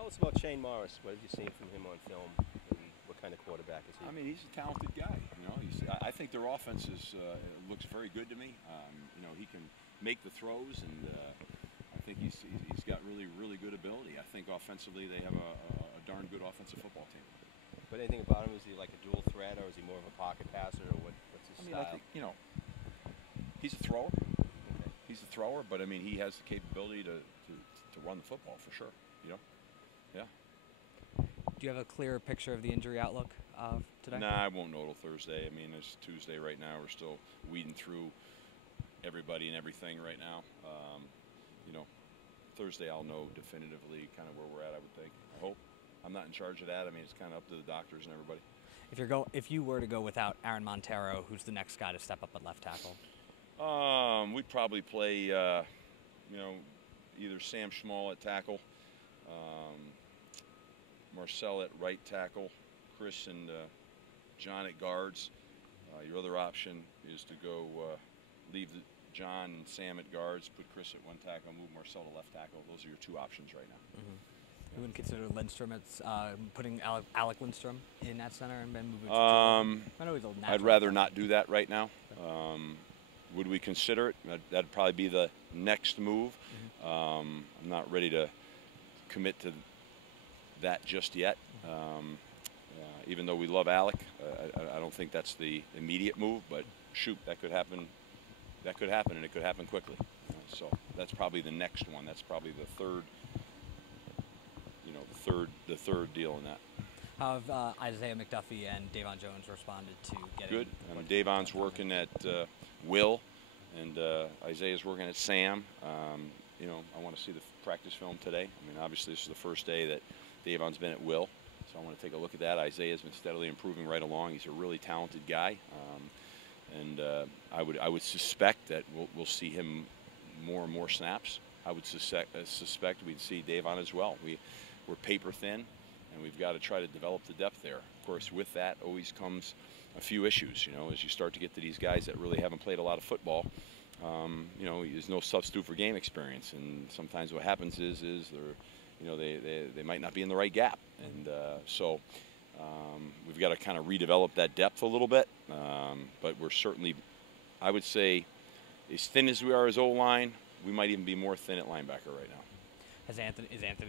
Tell us about Shane Morris. What have you seen from him on film? And what kind of quarterback is he? I mean, he's a talented guy. You know, I think their offense looks very good to me. You know, he can make the throws, and I think he's got really good ability. I think offensively they have a darn good offensive football team. But anything about him? Is he like a dual threat, or is he more of a pocket passer, or what's his style? I think, you know, he's a thrower. Okay. He's a thrower, but I mean, he has the capability to run the football for sure. You know, yeah. Do you have a clearer picture of the injury outlook today? Nah, I won't know till Thursday. I mean, it's Tuesday right now. We're still weeding through everybody and everything right now. You know, Thursday I'll know definitively kind of where we're at, I would think. I hope. I'm not in charge of that. I mean, it's kind of up to the doctors and everybody. If you were to go without Aaron Montero, who's the next guy to step up at left tackle? We'd probably play, you know, either Sam Schmall at tackle, Marcel at right tackle, Chris and John at guards. Your other option is to go leave John and Sam at guards, put Chris at one tackle, move Marcel to left tackle. Those are your two options right now. Mm-hmm. You wouldn't consider Lindstrom putting Alec Lindstrom in that center and then moving I know he's a natural. I'd rather not do that right now. Would we consider it? That'd probably be the next move. Mm-hmm. I'm not ready to commit to that just yet. Even though we love Alec, I don't think that's the immediate move. But shoot, that could happen. That could happen, and it could happen quickly. So that's probably the next one. That's probably the third. You know, the third deal in that. How have Isaiah McDuffie and Davon Jones responded to getting? Good. Davon's working at Will, and Isaiah's working at Sam. You know, I want to see the practice film today. I mean, obviously this is the first day that Davon's been at Will, so I want to take a look at that. Isaiah's been steadily improving right along. He's a really talented guy, and I would suspect that we'll see him more and more snaps. I would suspect we'd see Davon as well. We're paper thin, and we've got to try to develop the depth there. Of course, with that always comes a few issues. You know, as you start to get to these guys that really haven't played a lot of football, you know, there's no substitute for game experience, and sometimes what happens is they're, you know, they might not be in the right gap, and so we've got to kind of redevelop that depth a little bit. But we're certainly, I would say, as thin as we are as O-line, we might even be more thin at linebacker right now. Is Anthony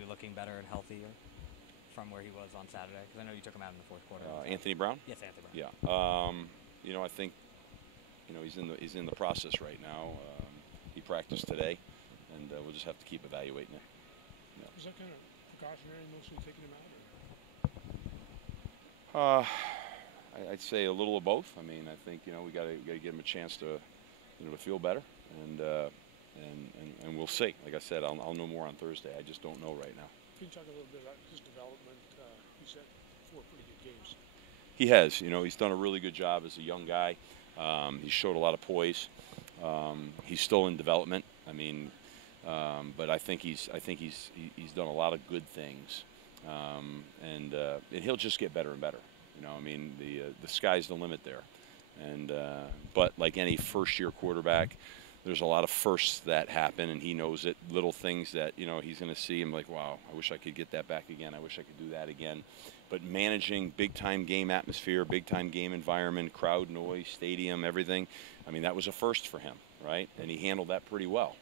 looking better and healthier from where he was on Saturday? Because I know you took him out in the fourth quarter. Anthony Brown? Yes, Anthony Brown. Yeah. You know, I think, you know, he's in the process right now. He practiced today, and we'll just have to keep evaluating it. Yeah. Was that kind of precautionary, mostly taking him out? I'd say a little of both. I mean, I think, you know, we got to give him a chance to, you know, to feel better, and we'll see. Like I said, I'll know more on Thursday. I just don't know right now. Can you talk a little bit about his development? He's had 4 pretty good games. He has. You know, he's done a really good job as a young guy. He showed a lot of poise. He's still in development. I mean, but I think he's done a lot of good things, and he'll just get better and better. You know, I mean, the sky's the limit there, and but like any first-year quarterback, there's a lot of firsts that happen, and he knows it. Little things that, you know, he's going to see him like, wow, I wish I could get that back again. I wish I could do that again. But managing big-time game atmosphere, big-time game environment, crowd noise, stadium, everything, I mean, that was a first for him, right? And he handled that pretty well.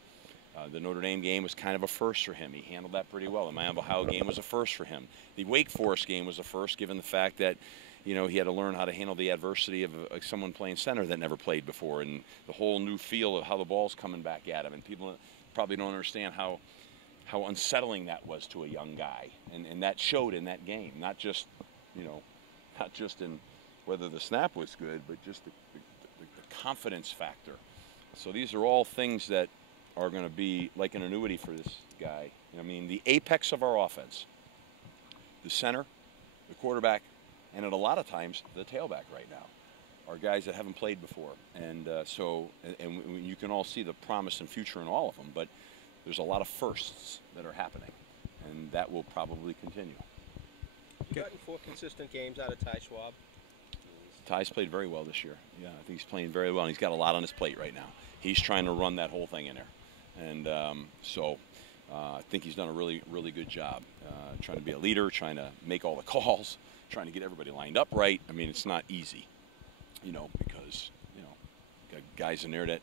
The Notre Dame game was kind of a first for him. He handled that pretty well. The Miami Ohio game was a first for him. The Wake Forest game was a first, given the fact that, you know, he had to learn how to handle the adversity of someone playing center that never played before, and the whole new feel of how the ball's coming back at him. And people probably don't understand how unsettling that was to a young guy, and that showed in that game. Not just, you know, not just in whether the snap was good, but just the confidence factor. So these are all things that are going to be like an annuity for this guy. I mean, the apex of our offense, the center, the quarterback, and at a lot of times the tailback right now are guys that haven't played before. And and you can all see the promise and future in all of them, but there's a lot of firsts that are happening, and that will probably continue. You've gotten 4 consistent games out of Ty Schwab. Ty's played very well this year. Yeah, I think he's playing very well, and he's got a lot on his plate right now. He's trying to run that whole thing in there. And so, I think he's done a really, really good job trying to be a leader, trying to make all the calls, trying to get everybody lined up right. I mean, it's not easy, because, got guys in there that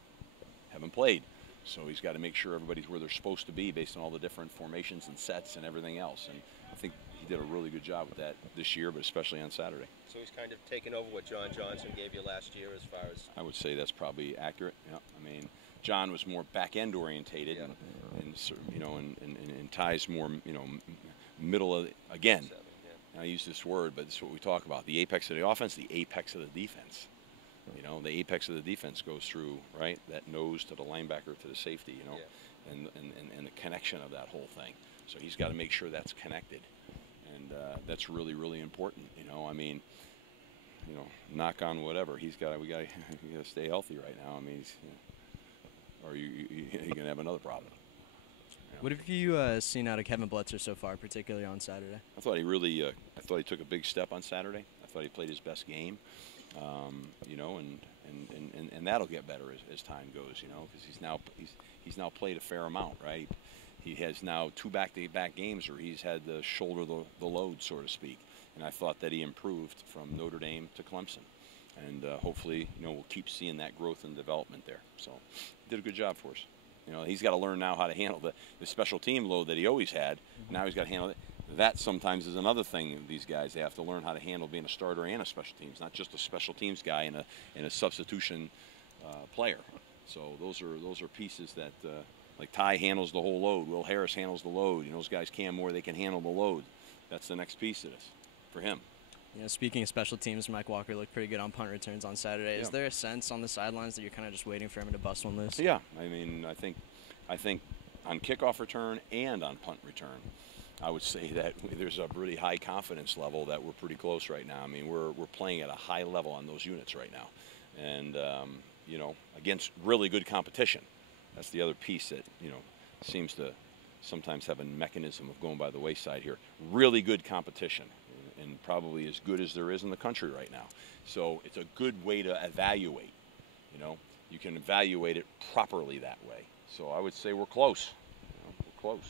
haven't played. So he's got to make sure everybody's where they're supposed to be based on all the different formations and sets and everything else. And I think he did a really good job with that this year, but especially on Saturday. So he's kind of taken over what John Johnson gave you last year as far as... I would say that's probably accurate. Yeah. I mean, John was more back-end orientated, Yeah. and Ty's more, middle of, again, Seven, yeah. I use this word, but this is what we talk about. The apex of the offense, the apex of the defense. The apex of the defense goes through, right, that nose to the linebacker to the safety, Yeah. and the connection of that whole thing. So he's got to make sure that's connected. And that's really, really important. I mean, knock on whatever. We got to stay healthy right now. I mean, or you're going to have another problem. What have you seen out of Kevin Bletzer so far, particularly on Saturday? I thought he really, I thought he took a big step on Saturday. I thought he played his best game, and that'll get better as time goes, because he's now played a fair amount, right? He has now 2 back-to-back games where he's had to shoulder the load, so to speak, and I thought that he improved from Notre Dame to Clemson, and hopefully, we'll keep seeing that growth and development there. So, he did a good job for us. He's got to learn now how to handle the special team load that he always had. Now he's got to handle it. That sometimes is another thing. These guys, they have to learn how to handle being a starter and a special teams, not just a special teams guy and a substitution player. So those are pieces that like Ty handles the whole load. Will Harris handles the load. Those guys can more. They can handle the load. That's the next piece of this for him. Speaking of special teams, Mike Walker looked pretty good on punt returns on Saturday. Yeah. Is there a sense on the sidelines that you're kind of just waiting for him to bust one loose? Yeah, I mean, I think on kickoff return and on punt return, I would say that there's a really high confidence level that we're pretty close right now. I mean, we're playing at a high level on those units right now, and against really good competition. That's the other piece that seems to sometimes have a mechanism of going by the wayside here. Really good competition, and probably as good as there is in the country right now. So it's a good way to evaluate. You can evaluate it properly that way. So I would say we're close. We're close.